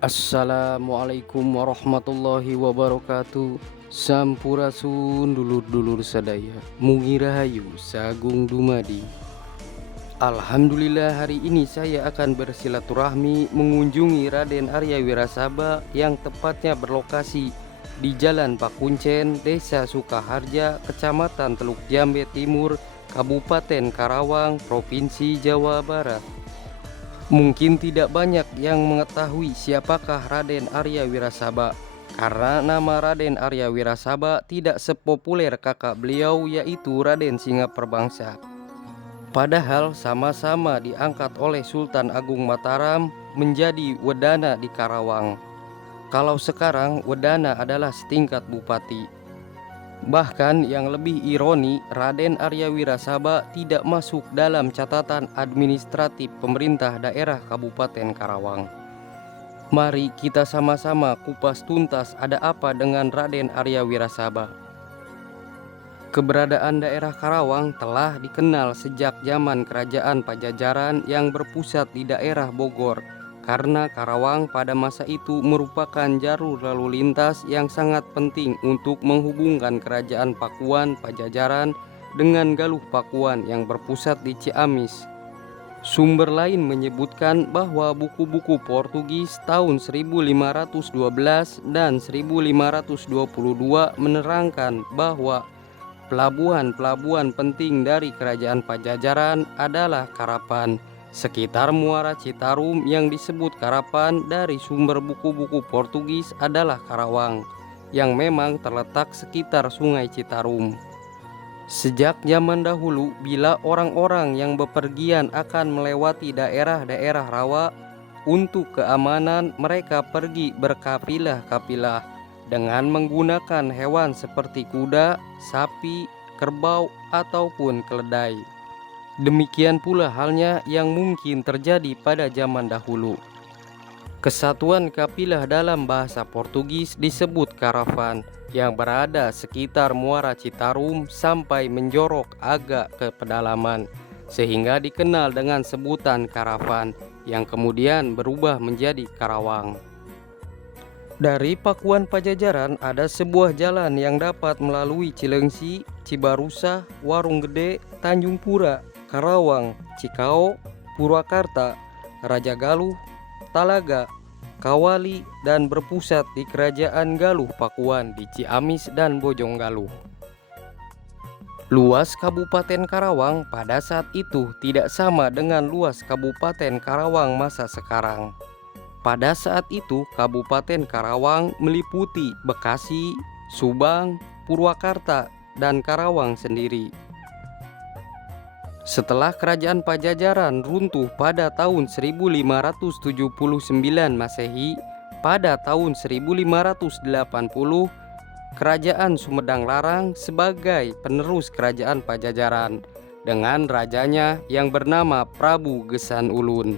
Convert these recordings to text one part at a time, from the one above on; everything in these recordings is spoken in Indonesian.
Assalamualaikum warahmatullahi wabarakatuh. Sampurasun dulur-dulur sadaya, mugi rahayu sagung dumadi. Alhamdulillah, hari ini saya akan bersilaturahmi mengunjungi Raden Arya Wirasaba yang tepatnya berlokasi di Jalan Pakuncen, Desa Sukaharja, Kecamatan Teluk Jambe Timur, Kabupaten Karawang, Provinsi Jawa Barat. Mungkin tidak banyak yang mengetahui siapakah Raden Arya Wirasaba, karena nama Raden Arya Wirasaba tidak sepopuler kakak beliau yaitu Raden Singaperbangsa. Padahal sama-sama diangkat oleh Sultan Agung Mataram menjadi Wedana di Karawang. Kalau sekarang Wedana adalah setingkat bupati. Bahkan yang lebih ironi, Raden Arya Wirasaba tidak masuk dalam catatan administratif pemerintah daerah Kabupaten Karawang. Mari kita sama-sama kupas tuntas ada apa dengan Raden Arya Wirasaba. Keberadaan daerah Karawang telah dikenal sejak zaman Kerajaan Pajajaran yang berpusat di daerah Bogor, karena Karawang pada masa itu merupakan jalur lalu lintas yang sangat penting untuk menghubungkan Kerajaan Pakuan Pajajaran dengan Galuh Pakuan yang berpusat di Ciamis. Sumber lain menyebutkan bahwa buku-buku Portugis tahun 1512 dan 1522 menerangkan bahwa pelabuhan-pelabuhan penting dari Kerajaan Pajajaran adalah Karapan, sekitar Muara Citarum yang disebut Karapan dari sumber buku-buku Portugis adalah Karawang, yang memang terletak sekitar Sungai Citarum. Sejak zaman dahulu, bila orang-orang yang bepergian akan melewati daerah-daerah rawa, untuk keamanan mereka pergi berkafilah-kafilah dengan menggunakan hewan seperti kuda, sapi, kerbau, ataupun keledai. Demikian pula halnya yang mungkin terjadi pada zaman dahulu. Kesatuan kafilah dalam bahasa Portugis disebut karavan, yang berada sekitar Muara Citarum sampai menjorok agak ke pedalaman, sehingga dikenal dengan sebutan karavan, yang kemudian berubah menjadi Karawang. Dari Pakuan Pajajaran ada sebuah jalan yang dapat melalui Cilengsi, Cibarusah, Warung Gede, Tanjung Pura, Karawang, Cikao, Purwakarta, Raja Galuh, Talaga, Kawali, dan berpusat di Kerajaan Galuh Pakuan di Ciamis dan Bojonggaluh. Luas Kabupaten Karawang pada saat itu tidak sama dengan luas Kabupaten Karawang masa sekarang. Pada saat itu Kabupaten Karawang meliputi Bekasi, Subang, Purwakarta, dan Karawang sendiri. Setelah Kerajaan Pajajaran runtuh pada tahun 1579 Masehi, pada tahun 1580 Kerajaan Sumedang Larang sebagai penerus Kerajaan Pajajaran dengan rajanya yang bernama Prabu Gesan Ulun,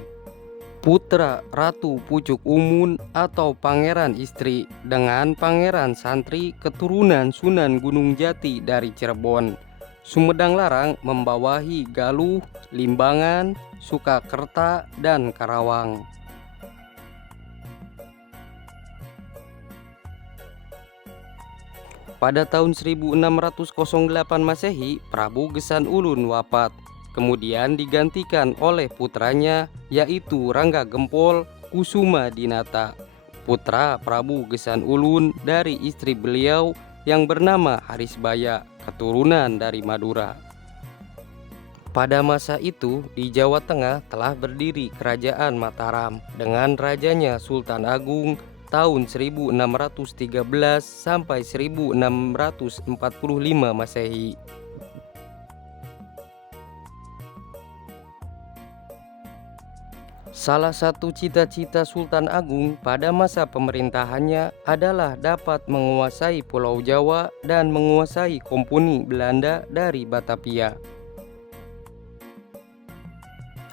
putra Ratu Pucuk Umun atau Pangeran Istri, dengan Pangeran Santri keturunan Sunan Gunung Jati dari Cirebon. Sumedang Larang membawahi Galuh, Limbangan, Sukakerta, dan Karawang. Pada tahun 1608 Masehi, Prabu Gesan Ulun wafat, kemudian digantikan oleh putranya yaitu Rangga Gempol Kusuma Dinata, putra Prabu Gesan Ulun dari istri beliau yang bernama Harisbaya, keturunan dari Madura. Pada masa itu di Jawa Tengah telah berdiri Kerajaan Mataram dengan rajanya Sultan Agung tahun 1613 sampai 1645 Masehi. Salah satu cita-cita Sultan Agung pada masa pemerintahannya adalah dapat menguasai Pulau Jawa dan menguasai Komponi Belanda dari Batavia.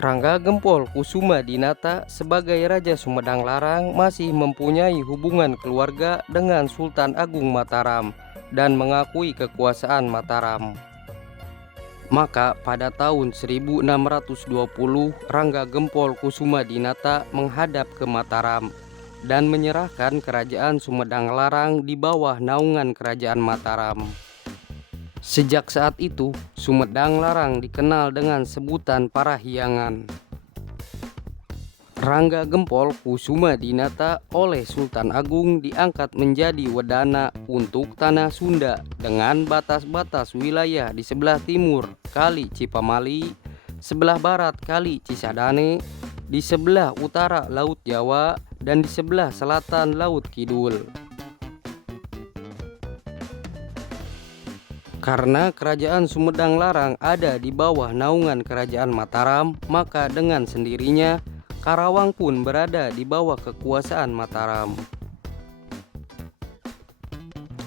Rangga Gempol Kusuma Dinata sebagai Raja Sumedang Larang masih mempunyai hubungan keluarga dengan Sultan Agung Mataram dan mengakui kekuasaan Mataram. Maka pada tahun 1620 Rangga Gempol Kusuma Dinata menghadap ke Mataram dan menyerahkan kerajaan Sumedang Larang di bawah naungan kerajaan Mataram. Sejak saat itu, Sumedang Larang dikenal dengan sebutan Parahyangan. Rangga Gempol Kusuma Dinata oleh Sultan Agung diangkat menjadi wedana untuk tanah Sunda dengan batas-batas wilayah di sebelah timur Kali Cipamali, sebelah barat Kali Cisadane, di sebelah utara Laut Jawa, dan di sebelah selatan Laut Kidul. Karena kerajaan Sumedang Larang ada di bawah naungan kerajaan Mataram, maka dengan sendirinya Karawang pun berada di bawah kekuasaan Mataram.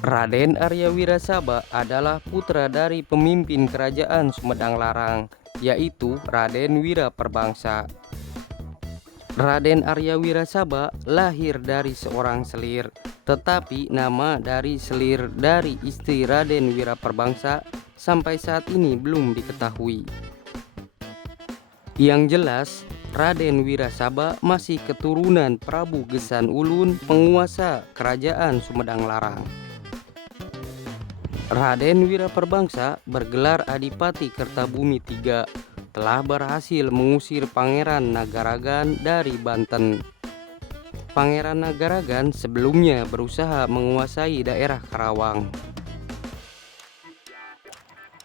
Raden Arya Wirasaba adalah putra dari pemimpin kerajaan Sumedang Larang, yaitu Raden Wiraperbangsa. Raden Arya Wirasaba lahir dari seorang selir, tetapi nama dari selir dari istri Raden Wiraperbangsa sampai saat ini belum diketahui. Yang jelas, Raden Wirasaba masih keturunan Prabu Gesan Ulun, penguasa kerajaan Sumedang Larang. Raden Wiraperbangsa bergelar Adipati Kertabumi III, telah berhasil mengusir Pangeran Nagaragan dari Banten. Pangeran Nagaragan sebelumnya berusaha menguasai daerah Karawang.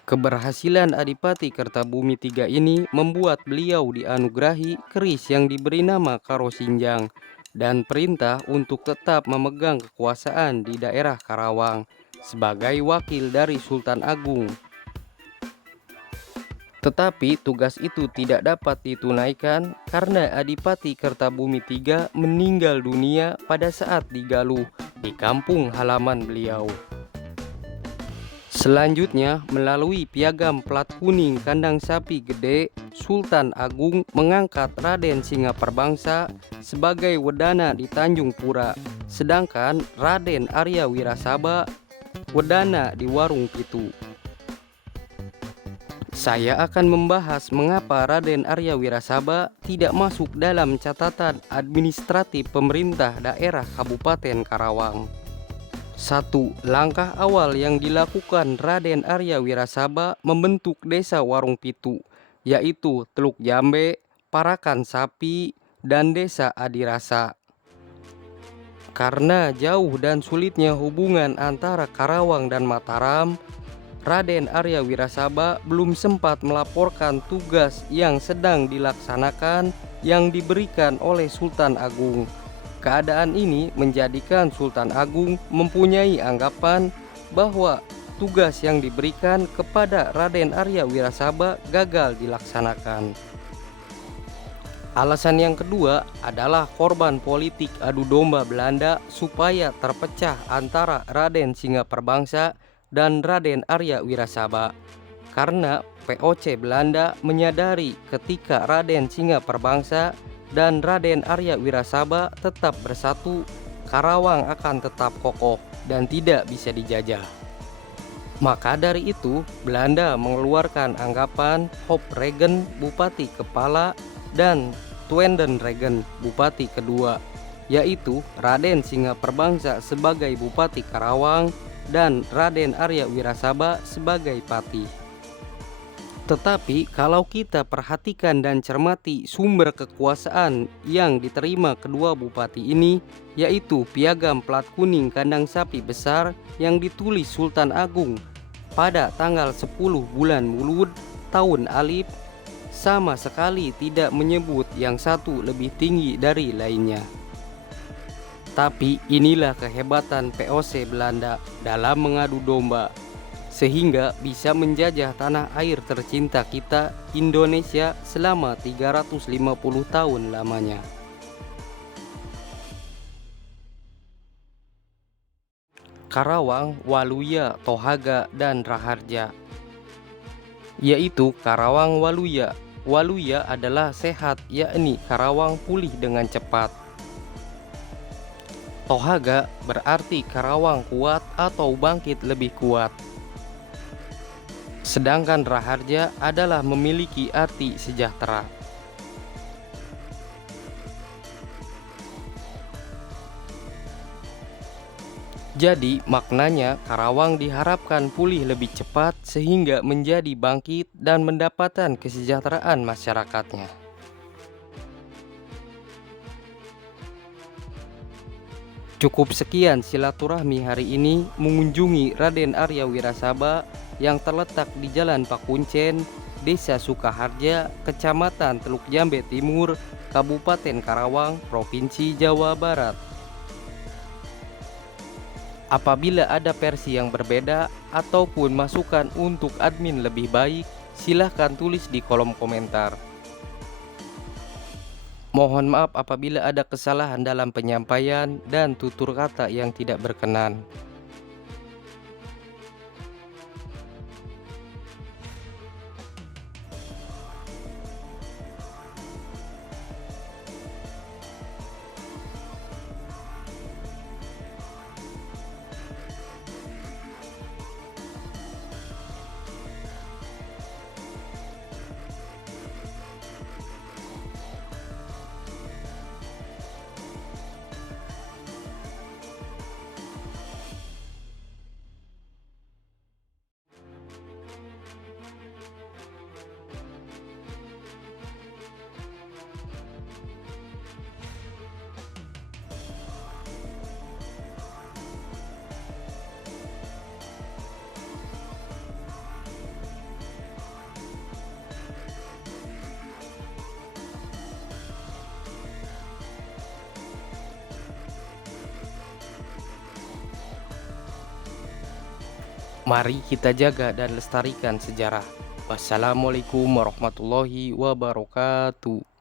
Keberhasilan Adipati Kertabumi III ini membuat beliau dianugerahi keris yang diberi nama Karosinjang dan perintah untuk tetap memegang kekuasaan di daerah Karawang sebagai wakil dari Sultan Agung. Tetapi tugas itu tidak dapat ditunaikan karena Adipati Kertabumi III meninggal dunia pada saat digaluh di kampung halaman beliau. Selanjutnya, melalui piagam plat kuning kandang sapi gede, Sultan Agung mengangkat Raden Singaperbangsa sebagai wedana di Tanjung Pura, sedangkan Raden Arya Wirasaba wedana di Warung Pitu. Saya akan membahas mengapa Raden Arya Wirasaba tidak masuk dalam catatan administratif pemerintah daerah Kabupaten Karawang. 1. Langkah awal yang dilakukan Raden Arya Wirasaba membentuk desa Warung Pitu, yaitu Teluk Jambe, Parakan Sapi, dan desa Adirasa. Karena jauh dan sulitnya hubungan antara Karawang dan Mataram, Raden Arya Wirasaba belum sempat melaporkan tugas yang sedang dilaksanakan yang diberikan oleh Sultan Agung. Keadaan ini menjadikan Sultan Agung mempunyai anggapan bahwa tugas yang diberikan kepada Raden Arya Wirasaba gagal dilaksanakan. Alasan yang kedua adalah korban politik adu domba Belanda supaya terpecah antara Raden Singaperbangsa dan Raden Arya Wirasaba. Karena VOC Belanda menyadari ketika Raden Singaperbangsa dan Raden Arya Wirasaba tetap bersatu, Karawang akan tetap kokoh dan tidak bisa dijajah. Maka dari itu, Belanda mengeluarkan anggapan Hop Regen Bupati Kepala dan Twenden Regen Bupati kedua, yaitu Raden Singaperbangsa sebagai Bupati Karawang dan Raden Arya Wirasaba sebagai Pati. Tetapi kalau kita perhatikan dan cermati sumber kekuasaan yang diterima kedua bupati ini, yaitu piagam plat kuning kandang sapi besar yang ditulis Sultan Agung pada tanggal 10 bulan Mulud tahun Alif, sama sekali tidak menyebut yang satu lebih tinggi dari lainnya. Tapi inilah kehebatan VOC Belanda dalam mengadu domba, sehingga bisa menjajah tanah air tercinta kita, Indonesia, selama 350 tahun lamanya. Karawang, Waluya, Tohaga, dan Raharja, yaitu Karawang Waluya. Waluya adalah sehat, yakni Karawang pulih dengan cepat. Tohaga berarti Karawang kuat atau bangkit lebih kuat. Sedangkan Raharja adalah memiliki arti sejahtera. Jadi, maknanya Karawang diharapkan pulih lebih cepat sehingga menjadi bangkit dan mendapatkan kesejahteraan masyarakatnya. Cukup sekian silaturahmi hari ini mengunjungi Raden Arya Wirasaba yang terletak di Jalan Pakuncen, Desa Sukaharja, Kecamatan Teluk Jambe Timur, Kabupaten Karawang, Provinsi Jawa Barat. Apabila ada versi yang berbeda ataupun masukan untuk admin lebih baik, silahkan tulis di kolom komentar. Mohon maaf apabila ada kesalahan dalam penyampaian dan tutur kata yang tidak berkenan. Mari kita jaga dan lestarikan sejarah. Wassalamualaikum warahmatullahi wabarakatuh.